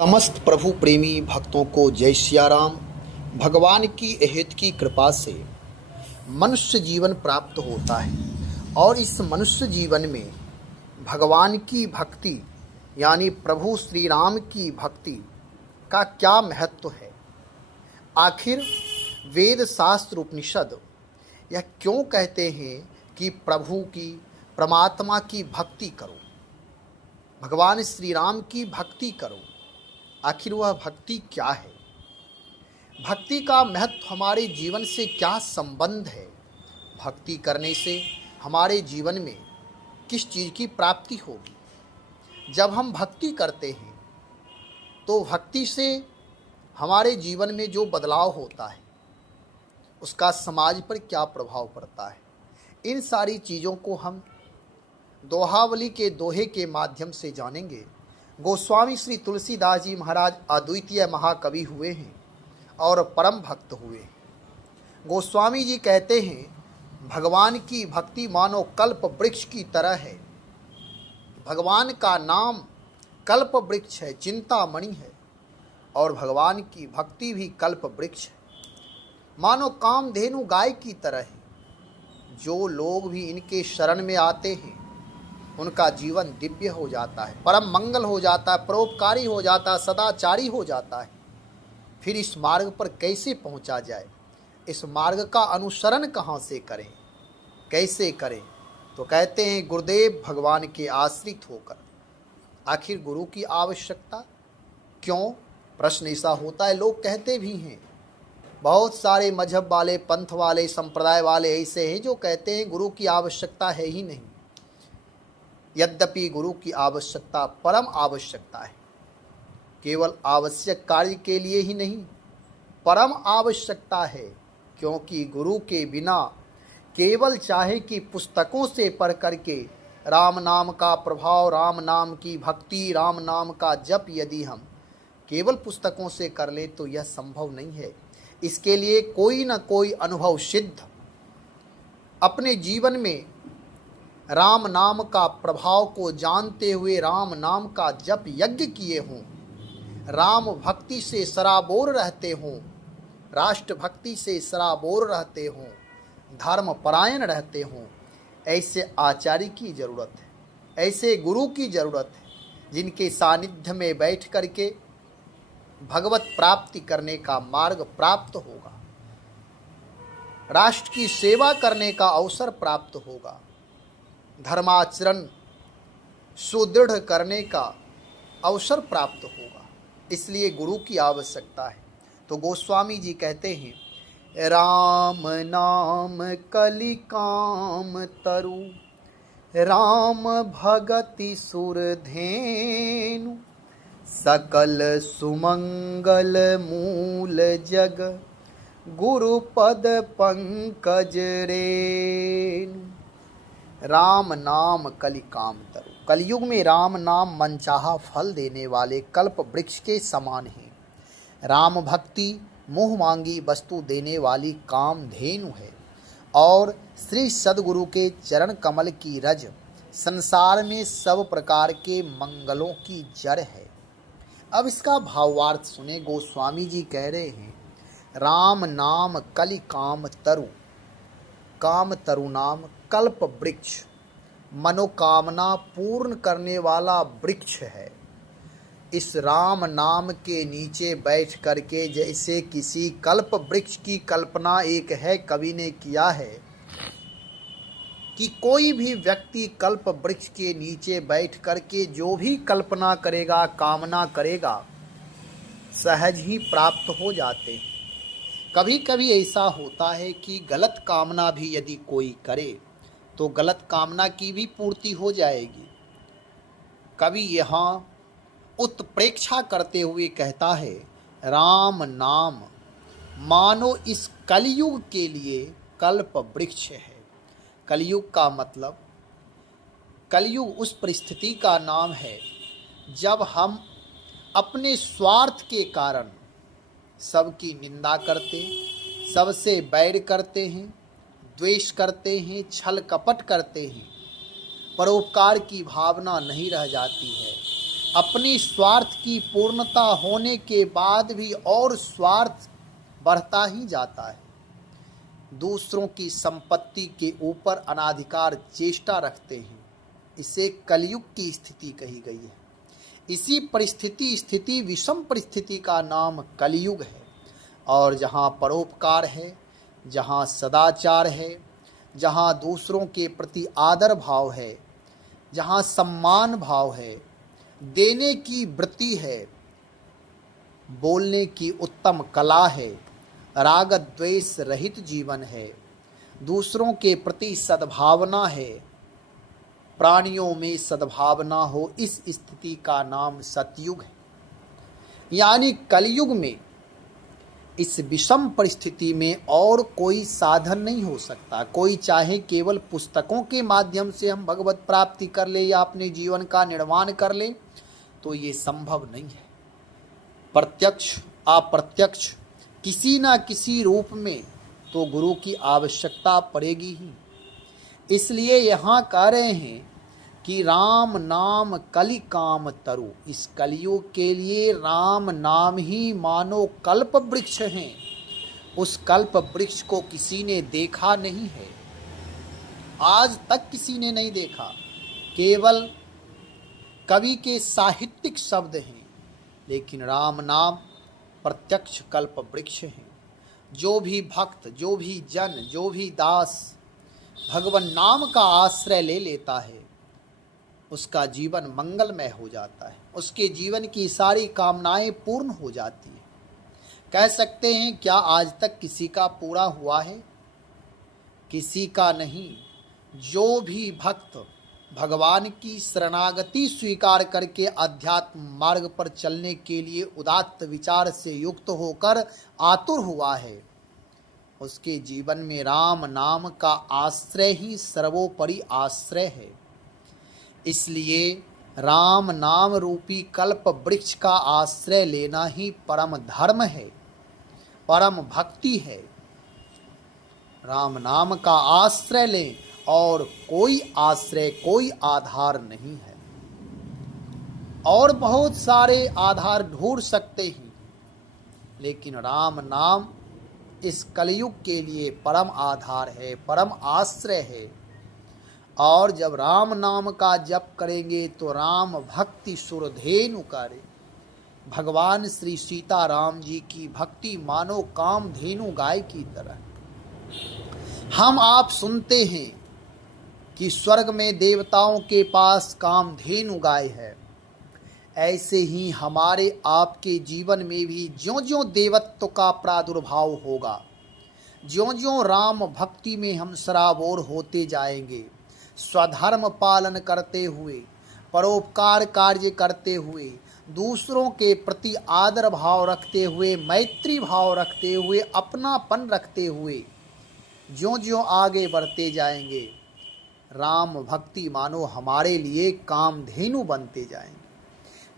समस्त प्रभु प्रेमी भक्तों को जय सिया राम। भगवान की अहेत की कृपा से मनुष्य जीवन प्राप्त होता है और इस मनुष्य जीवन में भगवान की भक्ति यानी प्रभु श्री राम की भक्ति का क्या महत्व है। आखिर वेद शास्त्र उपनिषद यह क्यों कहते हैं कि प्रभु की परमात्मा की भक्ति करो, भगवान श्री राम की भक्ति करो। आखिर वह भक्ति क्या है, भक्ति का महत्व हमारे जीवन से क्या संबंध है, भक्ति करने से हमारे जीवन में किस चीज़ की प्राप्ति होगी। जब हम भक्ति करते हैं तो भक्ति से हमारे जीवन में जो बदलाव होता है उसका समाज पर क्या प्रभाव पड़ता है, इन सारी चीज़ों को हम दोहावली के दोहे के माध्यम से जानेंगे। गोस्वामी श्री तुलसीदास जी महाराज अद्वितीय महाकवि हुए हैं और परम भक्त हुए हैं। गोस्वामी जी कहते हैं भगवान की भक्ति मानो कल्प वृक्ष की तरह है। भगवान का नाम कल्प वृक्ष है, चिंतामणि है, और भगवान की भक्ति भी कल्प वृक्ष है, मानो कामधेनु गाय की तरह है। जो लोग भी इनके शरण में आते हैं उनका जीवन दिव्य हो जाता है, परम मंगल हो जाता है, परोपकारी हो जाता है, सदाचारी हो जाता है। फिर इस मार्ग पर कैसे पहुंचा जाए, इस मार्ग का अनुसरण कहाँ से करें, कैसे करें? तो कहते हैं गुरुदेव भगवान के आश्रित होकर। आखिर गुरु की आवश्यकता क्यों? प्रश्न ऐसा होता है, लोग कहते भी हैं। बहुत सारे मजहब वाले, पंथ वाले, संप्रदाय वाले ऐसे हैं जो कहते हैं गुरु की आवश्यकता है ही नहीं। यद्यपि गुरु की आवश्यकता परम आवश्यकता है, केवल आवश्यक कार्य के लिए ही नहीं, परम आवश्यकता है। क्योंकि गुरु के बिना केवल चाहे कि पुस्तकों से पढ़ करके राम नाम का प्रभाव, राम नाम की भक्ति, राम नाम का जप यदि हम केवल पुस्तकों से कर ले तो यह संभव नहीं है। इसके लिए कोई न कोई अनुभव सिद्ध अपने जीवन में राम नाम का प्रभाव को जानते हुए राम नाम का जप यज्ञ किए हों, राम भक्ति से सराबोर रहते हों, राष्ट्र भक्ति से सराबोर रहते हों, धर्म परायण रहते हों, ऐसे आचार्य की ज़रूरत है, ऐसे गुरु की ज़रूरत है जिनके सानिध्य में बैठ करके भगवत प्राप्ति करने का मार्ग प्राप्त होगा, राष्ट्र की सेवा करने का अवसर प्राप्त होगा, धर्माचरण सुदृढ़ करने का अवसर प्राप्त होगा। इसलिए गुरु की आवश्यकता है। तो गोस्वामी जी कहते हैं राम नाम कलि काम तरु, राम भगति सुर धेनु, सकल सुमंगल मूल जग, गुरु पद पंकज रेनु। राम नाम कलि काम तरु, कलयुग में राम नाम मनचाहा फल देने वाले कल्प वृक्ष के समान है। राम भक्ति मोह मांगी वस्तु देने वाली कामधेनु है और श्री सद्गुरु के चरण कमल की रज संसार में सब प्रकार के मंगलों की जड़ है। अब इसका भावार्थ सुने। गोस्वामी जी कह रहे हैं राम नाम कलि काम तरु, काम तरु नाम कल्प वृक्ष, मनोकामना पूर्ण करने वाला वृक्ष है। इस राम नाम के नीचे बैठ करके जैसे किसी कल्प वृक्ष की कल्पना एक है, कवि ने किया है कि कोई भी व्यक्ति कल्प वृक्ष के नीचे बैठ करके जो भी कल्पना करेगा, कामना करेगा, सहज ही प्राप्त हो जाते हैं। कभी कभी ऐसा होता है कि गलत कामना भी यदि कोई करे तो गलत कामना की भी पूर्ति हो जाएगी। कवि यहाँ उत्प्रेक्षा करते हुए कहता है राम नाम मानो इस कलयुग के लिए कल्प वृक्ष है। कलयुग का मतलब, कलयुग उस परिस्थिति का नाम है जब हम अपने स्वार्थ के कारण सबकी निंदा करते, सबसे बैर करते हैं, द्वेष करते हैं, छल कपट करते हैं, परोपकार की भावना नहीं रह जाती है। अपनी स्वार्थ की पूर्णता होने के बाद भी और स्वार्थ बढ़ता ही जाता है। दूसरों की संपत्ति के ऊपर अनाधिकार चेष्टा रखते हैं। इसे कलयुग की स्थिति कही गई है। इसी स्थिति विषम परिस्थिति का नाम कलयुग है। और जहाँ परोपकार है, जहाँ सदाचार है, जहाँ दूसरों के प्रति आदर भाव है, जहाँ सम्मान भाव है, देने की वृत्ति है, बोलने की उत्तम कला है, राग द्वेष रहित जीवन है, दूसरों के प्रति सद्भावना है, प्राणियों में सद्भावना हो, इस स्थिति का नाम सतयुग है। यानी कलयुग में इस विषम परिस्थिति में और कोई साधन नहीं हो सकता। कोई चाहे केवल पुस्तकों के माध्यम से हम भगवत प्राप्ति कर ले या अपने जीवन का निर्माण कर ले, तो ये संभव नहीं है। प्रत्यक्ष अप्रत्यक्ष किसी ना किसी रूप में तो गुरु की आवश्यकता पड़ेगी ही। इसलिए यहाँ कह रहे हैं कि राम नाम कलि काम तरु। इस कलयुग के लिए राम नाम ही मानो कल्प वृक्ष हैं। उस कल्प वृक्ष को किसी ने देखा नहीं है, आज तक किसी ने नहीं देखा। केवल कवि के साहित्यिक शब्द हैं, लेकिन राम नाम प्रत्यक्ष कल्प वृक्ष हैं। जो भी भक्त, जो भी जन, जो भी दास भगवान नाम का आश्रय ले लेता है, उसका जीवन मंगलमय हो जाता है। उसके जीवन की सारी कामनाएं पूर्ण हो जाती है। कह सकते हैं क्या आज तक किसी का पूरा हुआ है? किसी का नहीं। जो भी भक्त भगवान की शरणागति स्वीकार करके अध्यात्म मार्ग पर चलने के लिए उदात्त विचार से युक्त होकर आतुर हुआ है, उसके जीवन में राम नाम का आश्रय ही सर्वोपरि आश्रय है। इसलिए राम नाम रूपी कल्प वृक्ष का आश्रय लेना ही परम धर्म है, परम भक्ति है। राम नाम का आश्रय लें और कोई आश्रय, कोई आधार नहीं है। और बहुत सारे आधार ढूंढ सकते हैं, लेकिन राम नाम इस कलयुग के लिए परम आधार है, परम आश्रय है। और जब राम नाम का जप करेंगे तो राम भक्ति सुरधेनु करे। भगवान श्री सीताराम जी की भक्ति मानो कामधेनु गाय की तरह। हम आप सुनते हैं कि स्वर्ग में देवताओं के पास कामधेनु गाय है। ऐसे ही हमारे आपके जीवन में भी ज्यों-ज्यों देवत्व का प्रादुर्भाव होगा, ज्यों-ज्यों राम भक्ति में हम सराबोर होते जाएंगे, स्वधर्म पालन करते हुए, परोपकार कार्य करते हुए, दूसरों के प्रति आदर भाव रखते हुए, मैत्री भाव रखते हुए, अपनापन रखते हुए ज्यों-ज्यों आगे बढ़ते जाएंगे, राम भक्ति मानो हमारे लिए कामधेनु बनते जाएंगे।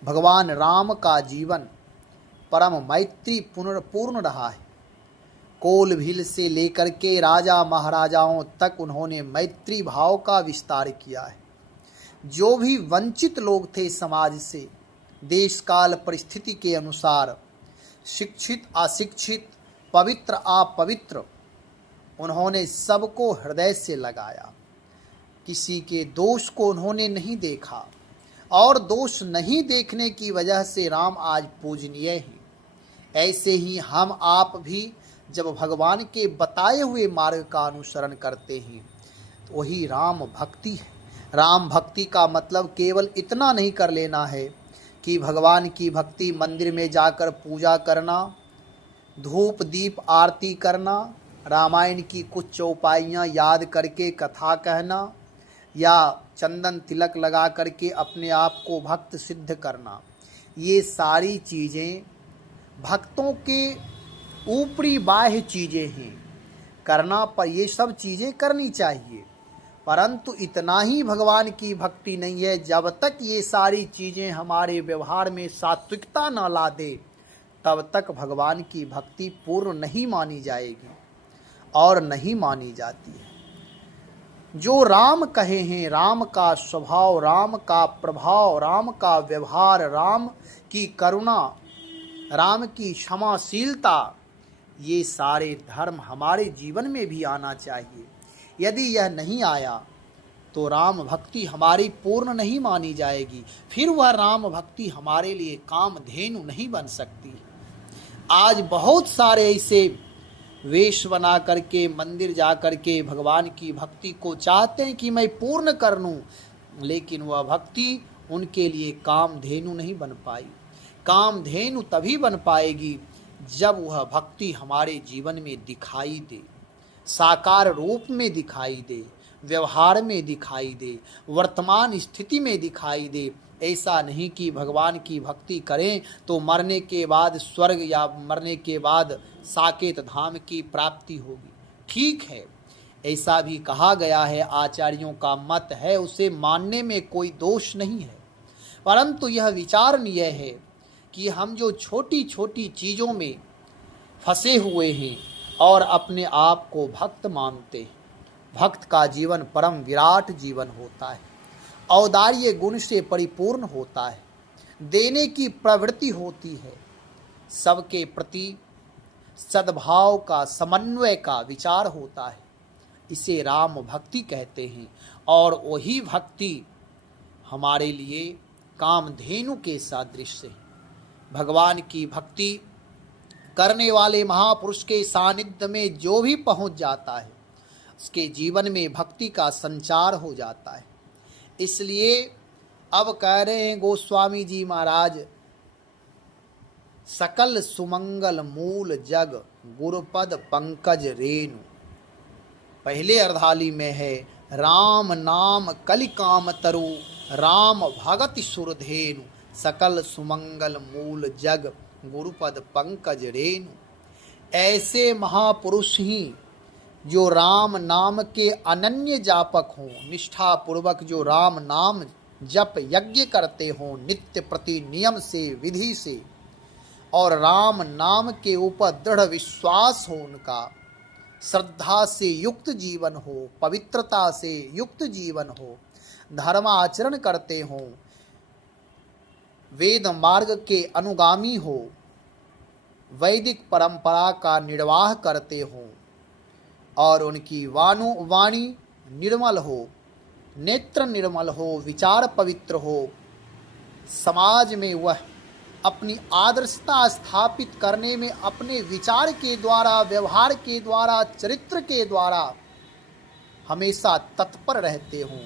भगवान राम का जीवन परम मैत्री पूर्ण रहा है। कोल भील से लेकर के राजा महाराजाओं तक उन्होंने मैत्री भाव का विस्तार किया है। जो भी वंचित लोग थे समाज से, देश काल परिस्थिति के अनुसार, शिक्षित अशिक्षित, पवित्र अपवित्र, उन्होंने सबको हृदय से लगाया। किसी के दोष को उन्होंने नहीं देखा, और दोष नहीं देखने की वजह से राम आज पूजनीय हैं। ऐसे ही हम आप भी जब भगवान के बताए हुए मार्ग का अनुसरण करते हैं, तो वही राम भक्ति है। राम भक्ति का मतलब केवल इतना नहीं कर लेना है कि भगवान की भक्ति मंदिर में जाकर पूजा करना, धूप दीप आरती करना, रामायण की कुछ चौपाइयाँ याद करके कथा कहना, या चंदन तिलक लगा करके अपने आप को भक्त सिद्ध करना। ये सारी चीज़ें भक्तों के ऊपरी बाह्य चीज़ें हैं। करना पर ये सब चीज़ें करनी चाहिए, परंतु इतना ही भगवान की भक्ति नहीं है। जब तक ये सारी चीज़ें हमारे व्यवहार में सात्विकता न ला दे, तब तक भगवान की भक्ति पूर्ण नहीं मानी जाएगी और नहीं मानी जाती है। जो राम कहे हैं, राम का स्वभाव, राम का प्रभाव, राम का व्यवहार, राम की करुणा, राम की क्षमाशीलता, ये सारे धर्म हमारे जीवन में भी आना चाहिए। यदि यह नहीं आया तो राम भक्ति हमारी पूर्ण नहीं मानी जाएगी, फिर वह राम भक्ति हमारे लिए कामधेनु नहीं बन सकती। आज बहुत सारे ऐसे वेश बना करके मंदिर जा करके भगवान की भक्ति को चाहते हैं कि मैं पूर्ण कर लूं, लेकिन वह भक्ति उनके लिए कामधेनु नहीं बन पाई। कामधेनु तभी बन पाएगी जब वह भक्ति हमारे जीवन में दिखाई दे, साकार रूप में दिखाई दे, व्यवहार में दिखाई दे, वर्तमान स्थिति में दिखाई दे। ऐसा नहीं कि भगवान की भक्ति करें तो मरने के बाद स्वर्ग या मरने के बाद साकेत धाम की प्राप्ति होगी। ठीक है, ऐसा भी कहा गया है, आचार्यों का मत है, उसे मानने में कोई दोष नहीं है, परंतु यह विचारणीय है कि हम जो छोटी छोटी चीज़ों में फंसे हुए हैं और अपने आप को भक्त मानते हैं। भक्त का जीवन परम विराट जीवन होता है, औदार्य गुण से परिपूर्ण होता है, देने की प्रवृत्ति होती है, सबके प्रति सद्भाव का, समन्वय का विचार होता है। इसे राम भक्ति कहते हैं और वही भक्ति हमारे लिए कामधेनु के सदृश है। भगवान की भक्ति करने वाले महापुरुष के सानिध्य में जो भी पहुंच जाता है उसके जीवन में भक्ति का संचार हो जाता है। इसलिए अब कह रहे हैं गोस्वामी जी महाराज, सकल सुमंगल मूल जग गुरुपद पंकज रेणु। पहले अर्धाली में है राम नाम कलिकाम तरु, राम भगत सुरधेनु, सकल सुमंगल मूल जग गुरुपद पंकज रेणु। ऐसे महापुरुष ही जो राम नाम के अनन्य जापक हों, निष्ठा पूर्वक जो राम नाम जप यज्ञ करते हों नित्य प्रति नियम से, विधि से, और राम नाम के ऊपर दृढ़ विश्वास हो उनका, श्रद्धा से युक्त जीवन हो, पवित्रता से युक्त जीवन हो, धर्माचरण करते हों, वेद मार्ग के अनुगामी हो, वैदिक परंपरा का निर्वाह करते हों और उनकी वाणी निर्मल हो, नेत्र निर्मल हो, विचार पवित्र हो, समाज में वह अपनी आदर्शता स्थापित करने में अपने विचार के द्वारा, व्यवहार के द्वारा, चरित्र के द्वारा हमेशा तत्पर रहते हों,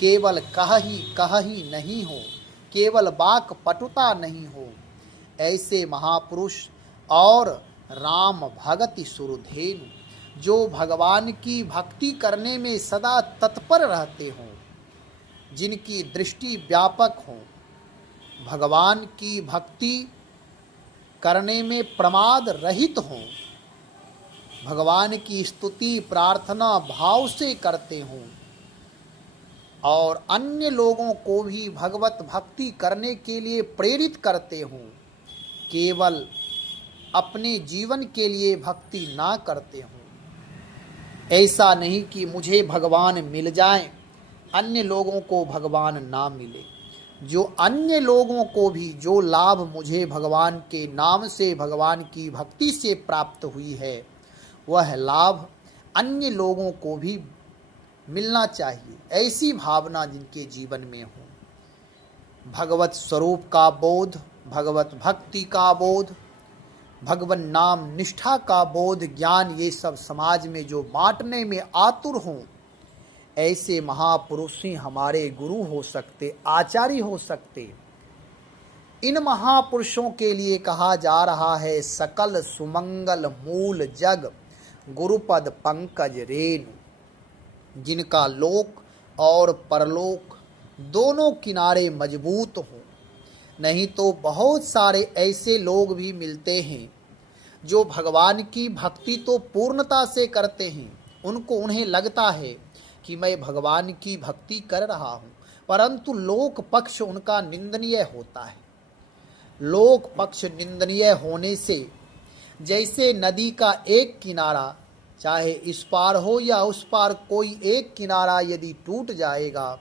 केवल कह ही नहीं हो, केवल वाक पटुता नहीं हो। ऐसे महापुरुष और राम भगति सुरधेनु जो भगवान की भक्ति करने में सदा तत्पर रहते हों, जिनकी दृष्टि व्यापक हो, भगवान की भक्ति करने में प्रमाद रहित हों, भगवान की स्तुति प्रार्थना भाव से करते हों और अन्य लोगों को भी भगवत भक्ति करने के लिए प्रेरित करते हों, केवल अपने जीवन के लिए भक्ति ना करते हों। ऐसा नहीं कि मुझे भगवान मिल जाएं, अन्य लोगों को भगवान ना मिले। जो अन्य लोगों को भी जो लाभ मुझे भगवान के नाम से, भगवान की भक्ति से प्राप्त हुई है, वह लाभ अन्य लोगों को भी मिलना चाहिए। ऐसी भावना जिनके जीवन में हो, भगवत स्वरूप का बोध, भगवत भक्ति का बोध, भगवान नाम निष्ठा का बोध, ज्ञान, ये सब समाज में जो बांटने में आतुर हों, ऐसे महापुरुष ही हमारे गुरु हो सकते, आचार्य हो सकते। इन महापुरुषों के लिए कहा जा रहा है सकल सुमंगल मूल जग गुरुपद पंकज रेणु, जिनका लोक और परलोक दोनों किनारे मजबूत हों। नहीं तो बहुत सारे ऐसे लोग भी मिलते हैं जो भगवान की भक्ति तो पूर्णता से करते हैं, उन्हें लगता है कि मैं भगवान की भक्ति कर रहा हूँ, परंतु लोक पक्ष उनका निंदनीय होता है। लोक पक्ष निंदनीय होने से जैसे नदी का एक किनारा चाहे इस पार हो या उस पार, कोई एक किनारा यदि टूट जाएगा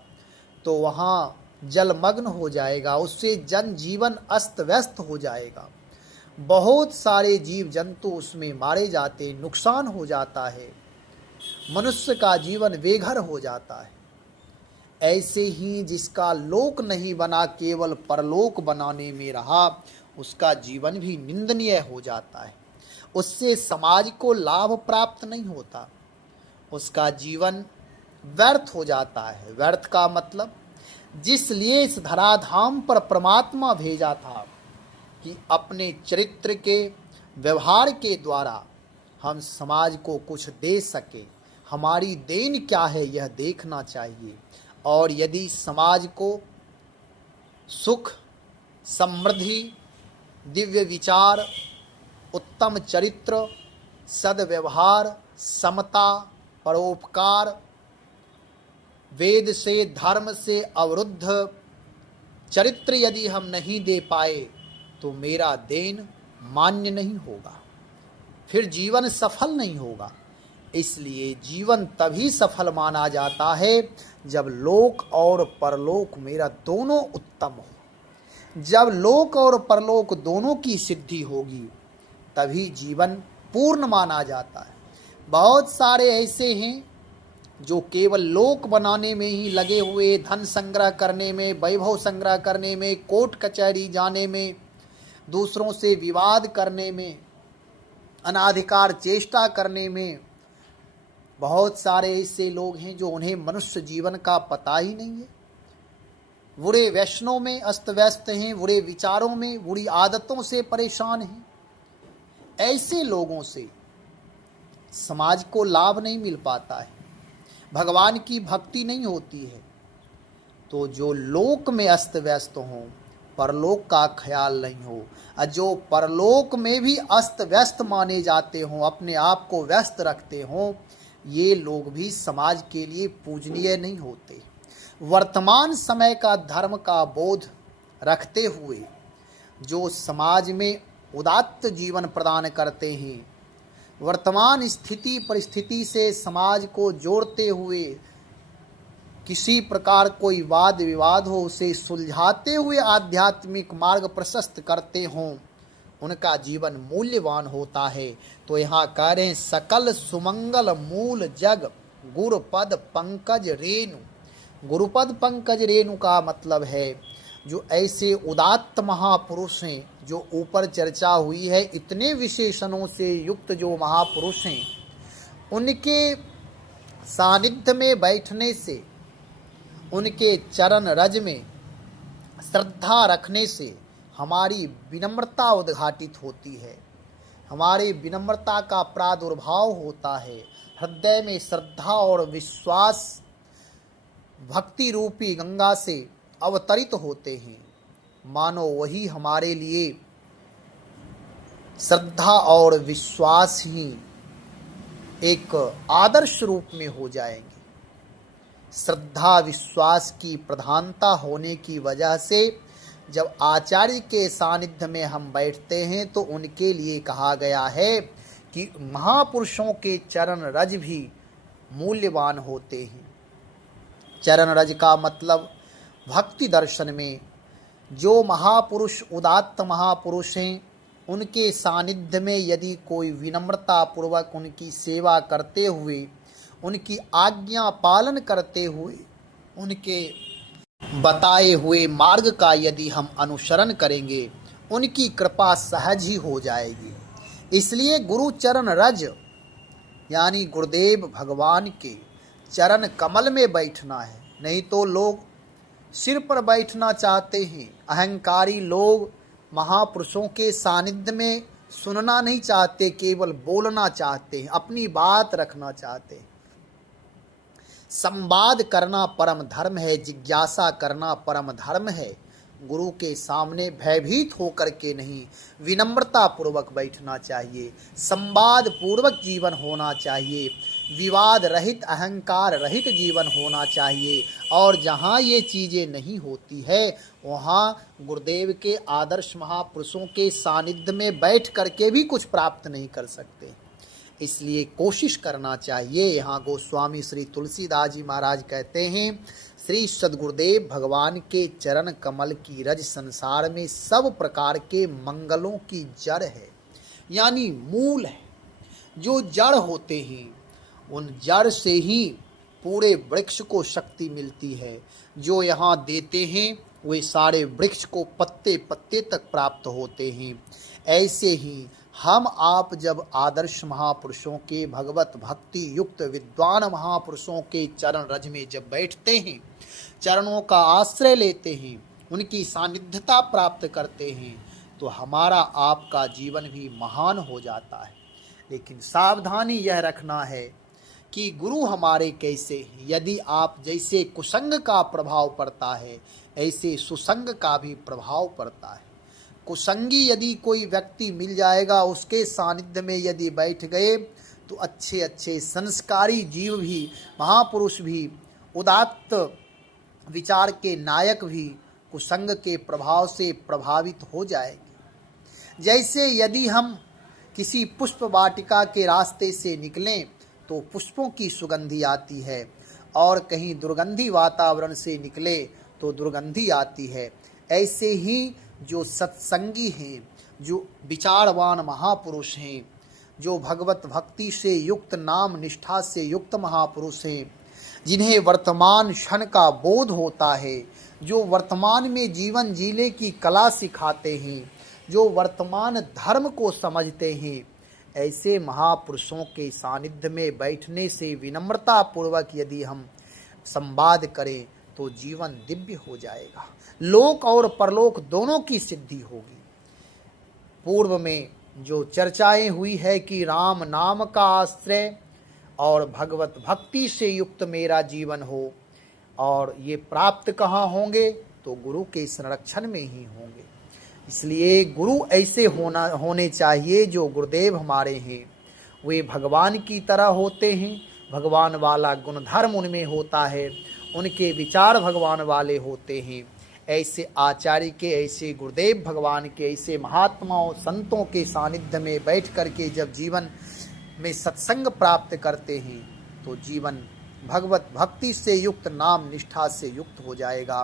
तो वहाँ जलमग्न हो जाएगा, उससे जनजीवन अस्त व्यस्त हो जाएगा। बहुत सारे जीव जंतु उसमें मारे जाते, नुकसान हो जाता है, मनुष्य का जीवन बेघर हो जाता है। ऐसे ही जिसका लोक नहीं बना, केवल परलोक बनाने में रहा, उसका जीवन भी निंदनीय हो जाता है। उससे समाज को लाभ प्राप्त नहीं होता, उसका जीवन व्यर्थ हो जाता है। व्यर्थ का मतलब जिस लिए इस धराधाम पर परमात्मा भेजा था कि अपने चरित्र के व्यवहार के द्वारा हम समाज को कुछ दे सके, हमारी देन क्या है यह देखना चाहिए। और यदि समाज को सुख, समृद्धि, दिव्य विचार, उत्तम चरित्र, सद्व्यवहार, समता, परोपकार, वेद से धर्म से अवरुद्ध चरित्र यदि हम नहीं दे पाए तो मेरा देन मान्य नहीं होगा, फिर जीवन सफल नहीं होगा। इसलिए जीवन तभी सफल माना जाता है जब लोक और परलोक मेरा दोनों उत्तम हो। जब लोक और परलोक दोनों की सिद्धि होगी तभी जीवन पूर्ण माना जाता है। बहुत सारे ऐसे हैं जो केवल लोक बनाने में ही लगे हुए, धन संग्रह करने में, वैभव संग्रह करने में, कोर्ट कचहरी जाने में, दूसरों से विवाद करने में, अनाधिकार चेष्टा करने में। बहुत सारे ऐसे लोग हैं जो उन्हें मनुष्य जीवन का पता ही नहीं है, बुरे व्यसनों में अस्त व्यस्त हैं, बुरे विचारों में, बुरी आदतों से परेशान हैं। ऐसे लोगों से समाज को लाभ नहीं मिल पाता है, भगवान की भक्ति नहीं होती है। तो जो लोक में अस्त व्यस्त हों, परलोक का ख्याल नहीं हो, और जो परलोक में भी अस्त व्यस्त माने जाते हों, अपने आप को व्यस्त रखते हों, ये लोग भी समाज के लिए पूजनीय नहीं होते। वर्तमान समय का धर्म का बोध रखते हुए जो समाज में उदात्त जीवन प्रदान करते हैं, वर्तमान स्थिति परिस्थिति से समाज को जोड़ते हुए किसी प्रकार कोई वाद विवाद हो उसे सुलझाते हुए आध्यात्मिक मार्ग प्रशस्त करते हों, उनका जीवन मूल्यवान होता है। तो यहाँ कह रहे हैं, सकल सुमंगल मूल जग गुरुपद पंकज रेणु। गुरुपद पंकज रेणु का मतलब है जो ऐसे उदात्त महापुरुष हैं, जो ऊपर चर्चा हुई है, इतने विशेषणों से युक्त जो महापुरुष हैं, उनके सानिध्य में बैठने से, उनके चरण रज में श्रद्धा रखने से हमारी विनम्रता उद्घाटित होती है, हमारी विनम्रता का प्रादुर्भाव होता है। हृदय में श्रद्धा और विश्वास भक्ति रूपी गंगा से अवतरित होते हैं, मानो वही हमारे लिए श्रद्धा और विश्वास ही एक आदर्श रूप में हो जाएंगे। श्रद्धा विश्वास की प्रधानता होने की वजह से जब आचार्य के सानिध्य में हम बैठते हैं तो उनके लिए कहा गया है कि महापुरुषों के चरण रज भी मूल्यवान होते हैं। चरण रज का मतलब भक्ति दर्शन में जो महापुरुष उदात्त महापुरुष हैं, उनके सानिध्य में यदि कोई विनम्रता पूर्वक उनकी सेवा करते हुए, उनकी आज्ञा पालन करते हुए, उनके बताए हुए मार्ग का यदि हम अनुसरण करेंगे, उनकी कृपा सहज ही हो जाएगी। इसलिए गुरु चरण रज यानी गुरुदेव भगवान के चरण कमल में बैठना है। नहीं तो लोग सिर पर बैठना चाहते हैं, अहंकारी लोग महापुरुषों के सानिध्य में सुनना नहीं चाहते, केवल बोलना चाहते हैं, अपनी बात रखना चाहते हैं। संवाद करना परम धर्म है, जिज्ञासा करना परम धर्म है। गुरु के सामने भयभीत होकर के नहीं, विनम्रता पूर्वक बैठना चाहिए, संवाद पूर्वक जीवन होना चाहिए, विवाद रहित अहंकार रहित जीवन होना चाहिए। और जहाँ ये चीज़ें नहीं होती है वहाँ गुरुदेव के आदर्श महापुरुषों के सानिध्य में बैठ करके भी कुछ प्राप्त नहीं कर सकते। इसलिए कोशिश करना चाहिए। यहाँ गोस्वामी श्री तुलसीदास जी महाराज कहते हैं, श्री सद्गुरुदेव भगवान के चरण कमल की रज संसार में सब प्रकार के मंगलों की जड़ है, यानी मूल है। जो जड़ होते हैं उन जड़ से ही पूरे वृक्ष को शक्ति मिलती है। जो यहाँ देते हैं वे सारे वृक्ष को पत्ते पत्ते तक प्राप्त होते हैं। ऐसे ही हम आप जब आदर्श महापुरुषों के, भगवत भक्ति युक्त विद्वान महापुरुषों के चरण रज में जब बैठते हैं, चरणों का आश्रय लेते हैं, उनकी सानिध्यता प्राप्त करते हैं, तो हमारा आपका जीवन भी महान हो जाता है। लेकिन सावधानी यह रखना है कि गुरु हमारे कैसे, यदि आप जैसे कुसंग का प्रभाव पड़ता है ऐसे सुसंग का भी प्रभाव पड़ता है। कुसंगी यदि कोई व्यक्ति मिल जाएगा, उसके सानिध्य में यदि बैठ गए तो अच्छे अच्छे संस्कारी जीव भी, महापुरुष भी, उदात्त विचार के नायक भी कुसंग के प्रभाव से प्रभावित हो जाएंगे। जैसे यदि हम किसी पुष्प वाटिका के रास्ते से निकलें तो पुष्पों की सुगंधी आती है, और कहीं दुर्गंधी वातावरण से निकले तो दुर्गंधी आती है। ऐसे ही जो सत्संगी हैं, जो विचारवान महापुरुष हैं, जो भगवत भक्ति से युक्त, नाम निष्ठा से युक्त महापुरुष हैं, जिन्हें वर्तमान क्षण का बोध होता है, जो वर्तमान में जीवन जीने की कला सिखाते हैं, जो वर्तमान धर्म को समझते हैं, ऐसे महापुरुषों के सानिध्य में बैठने से विनम्रता पूर्वक यदि हम संवाद करें तो जीवन दिव्य हो जाएगा, लोक और परलोक दोनों की सिद्धि होगी। पूर्व में जो चर्चाएं हुई है कि राम नाम का आश्रय और भगवत भक्ति से युक्त मेरा जीवन हो, और ये प्राप्त कहाँ होंगे, तो गुरु के संरक्षण में ही होंगे। इसलिए गुरु ऐसे होने चाहिए जो गुरुदेव हमारे हैं, वे भगवान की तरह होते हैं, भगवान वाला गुणधर्म उनमें होता है, उनके विचार भगवान वाले होते हैं। ऐसे आचार्य के, ऐसे गुरुदेव भगवान के, ऐसे महात्माओं संतों के सानिध्य में बैठ करके जब जीवन में सत्संग प्राप्त करते हैं तो जीवन भगवत भक्ति से युक्त, नाम निष्ठा से युक्त हो जाएगा।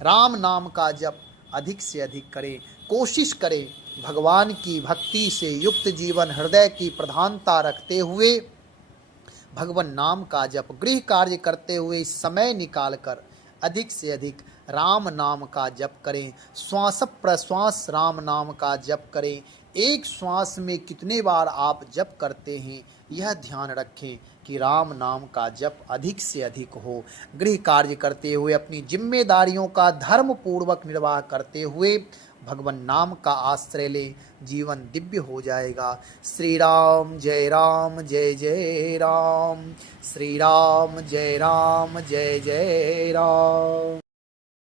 राम नाम का जप अधिक से अधिक करें, कोशिश करें भगवान की भक्ति से युक्त जीवन हृदय की प्रधानता रखते हुए भगवान नाम का जप, गृह कार्य करते हुए समय निकालकर अधिक से अधिक राम नाम का जप करें। श्वास प्रश्वास राम नाम का जप करें। एक श्वास में कितने बार आप जप करते हैं यह ध्यान रखें कि राम नाम का जप अधिक से अधिक हो। गृह कार्य करते हुए, अपनी जिम्मेदारियों का धर्म पूर्वक निर्वाह करते हुए भगवान नाम का आश्रय ले, जीवन दिव्य हो जाएगा। श्री राम जय राम, श्री राम जय जय राम।